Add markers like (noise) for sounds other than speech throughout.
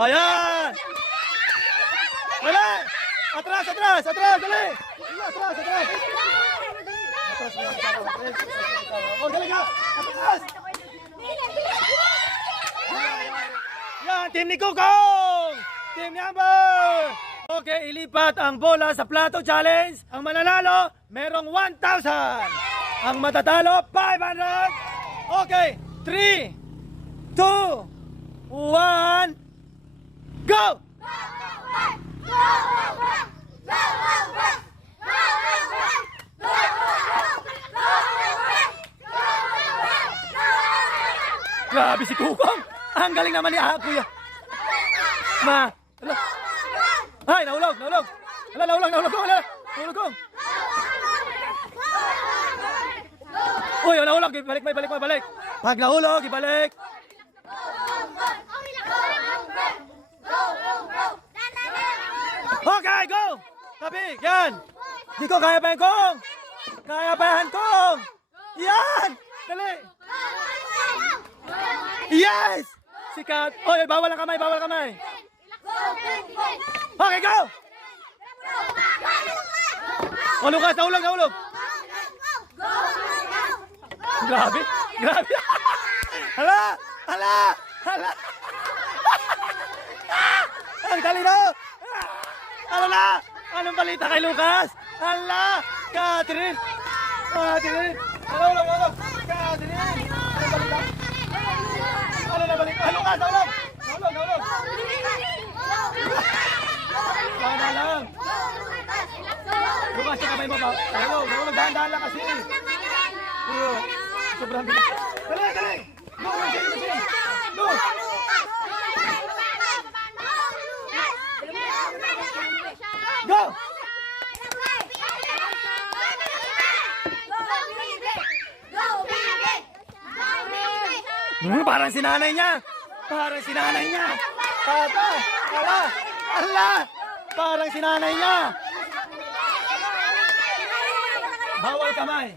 Ayan! Dali! Atras, atras, atras, dali! Atras, atras! Atras, atras. Oh, dali ka! Atras! Yan, team ni Kukong! Team number! Okay, ilipat ang bola sa plato challenge. Ang mananalo, merong 1,000. Ang matatalo, 500. Okay, 3, 2, 1, go! Grabe si Kukong! Ang galing naman ni Ah, Kuya. Ma, ala. Ay, nahulog, nahulog. Ala, nahulog ko, ala. Nahulog ko. Uy, nahulog, ibalik, may balik, may balik. Pag nahulog, ibalik. Okay, go! Tabi, yan! Di ko kaya pa yan, Kong! Kaya pa yan, Kong! Yan! Dali! Yes! Sikat! Oy, bawal ang kamay, bawal ang kamay! Okay, go! O, Lucas, nahulog, nahulog! Grabe! Grabe! Hala! Hala! Hala! (laughs) Ang talino! Ano na? Anong balita kay Lucas? Hala! Catherine! Catherine! Nahulog, nahulog! Catherine! Anong balita? Ano na balita? Ah, Lucas, nahulog! Nahulog, nahulog! Sana lang! Lucas, yung kamay mo ba? Nahulog, nahulog! Dahan-dahan lang kasi! Sobrang bilis. Dali, dali! Go, machine, machine! Go! Hmm, parang sinanay niya! Parang sinanay niya! Tata! Ala! Ala! Parang sinanay niya! Bawal kamay!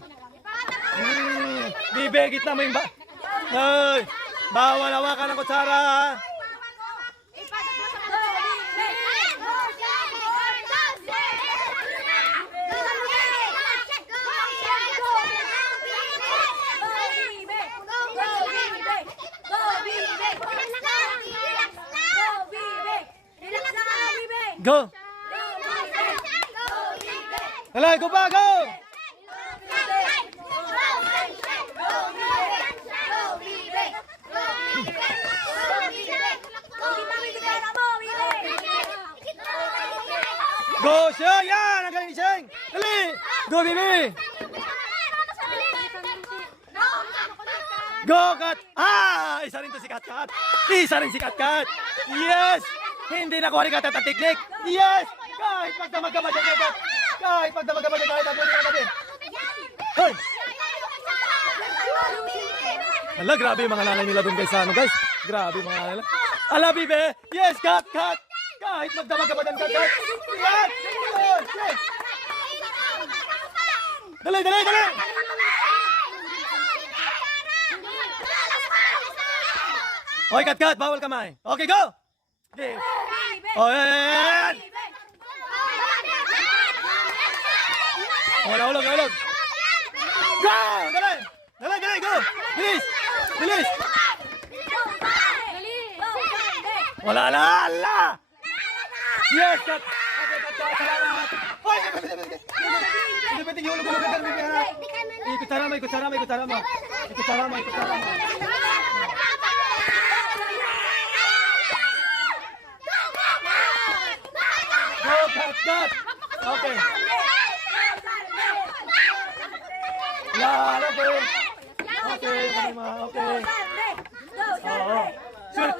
Hmm, bibigit na mo yung ba... Ay! Bawal hawakan ng kutsara! Go! Dali, go ba, go! Go, siya! Yan! Ang galing ni Sheng! Dali! Go, Bibi! Go, Kat! Ah! Isa rin to si Kat Kat! Isa rin si Kat Kat! Yes! Hindi na kuha ni Kat at technique! Yes! Kahit magdamag ka ba dyan, Kat! Kahit magdamag ka ba dyan, kahit magdamag ka ba dyan! Hoy! Ala, grabe yung mga nanay nila doon guys, ano guys? Grabe yung mga nanay nila. Ala, Bibe! Yes, Kat! Kat! Kahit magdamag ka ba dyan, Kat! Kat! Yes! Yes! Yes! Dali, dali, dali! Okay, cut, cut! Bawal kamay! Okay, go! Oh, yan! Oh, nahulog, nahulog! Go! Dali! Dali, dali, go! Bilis! Bilis! Wala, ala, ala! Yes! Hoy! Hindi pwede ihulog, hulog, hulog, hulog, Ikot sarama, ikot sarama, ikot sarama. Ikot sarama, ikot sarama. Go, cut! Okay. Lalo, okay. Okay, Marima, okay. Oo. Shoot!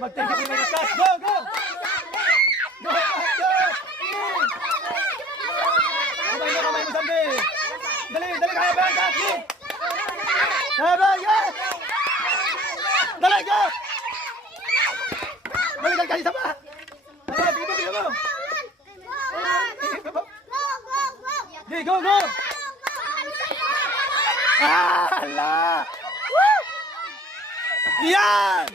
Mag-thank you kay cut! Go, go! Go, cut! Kamay mo, kamay mo, Sambi! Dali, dali, kaya ba yan? Shoot! Kaya ba yan? Dali, go! Dali, kayo isa pa! Dali, bigyan mo, Ready, go, go! Ala! Yan!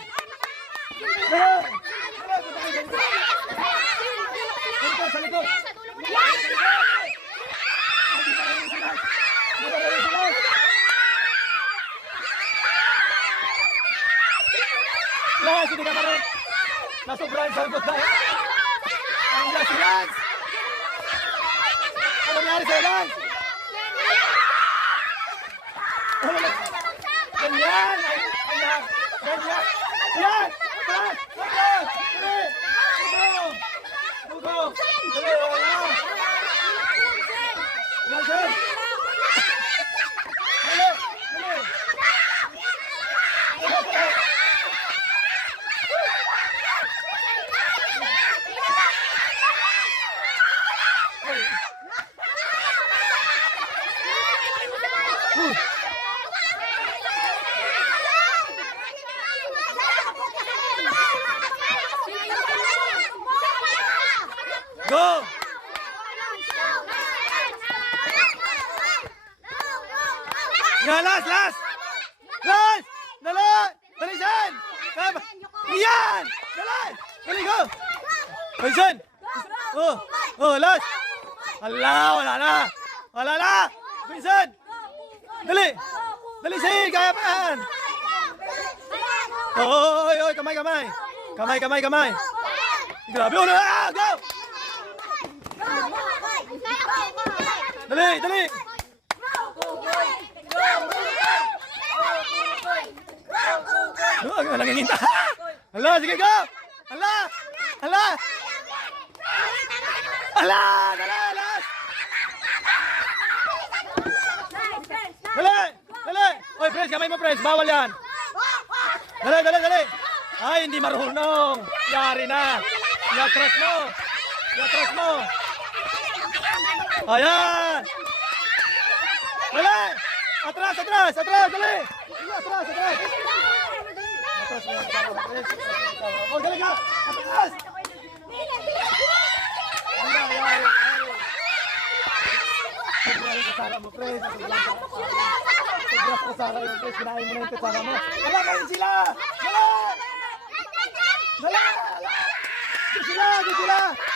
Nah, sini kamarnya. Nah, sobrang sangkut dah. Nah, sini nangyari sa'yo, Lance? Ano na? Ganyan! Ay, ganyan! Ganyan! Yan! Lance! Lance! Dali! Tugo! Tugo! Dali, wala na! Lance! Dali! Dali! Go! Yan, last, last! Last! Dali! Dalisan! Tama! Yan! Dali! Dali, go! Dalisan! Oh! Oh, last! Ala, wala na! Wala na! Dalisan! Dali! Dalisin! Kaya pa yan! Oy, oy, kamay, kamay! Kamay, kamay, kamay! Grabe, oh, ah, go! Dali, dali! Oh, nanginginta. Hala, sige go! Hala! Hala! Hala! Dali, last! Dali! Dali! Oy, press, kamay mo, press. Bawal yan. Dali, dali, dali. Ay, hindi marunong. Yari na. Yatras mo. Yatras mo. Ayan. Dali. Atras, atras, atras, dali. Atras, atras. Atras mo. Oh, dali ka. Atras. Wala, yari, yari. Sobrang kasara mo, press. Sobrang kasara mo, press. Kinain mo na yung kasara mo. Wala kayo sila. Wala. Dala! Dala! Di sila! Di sila!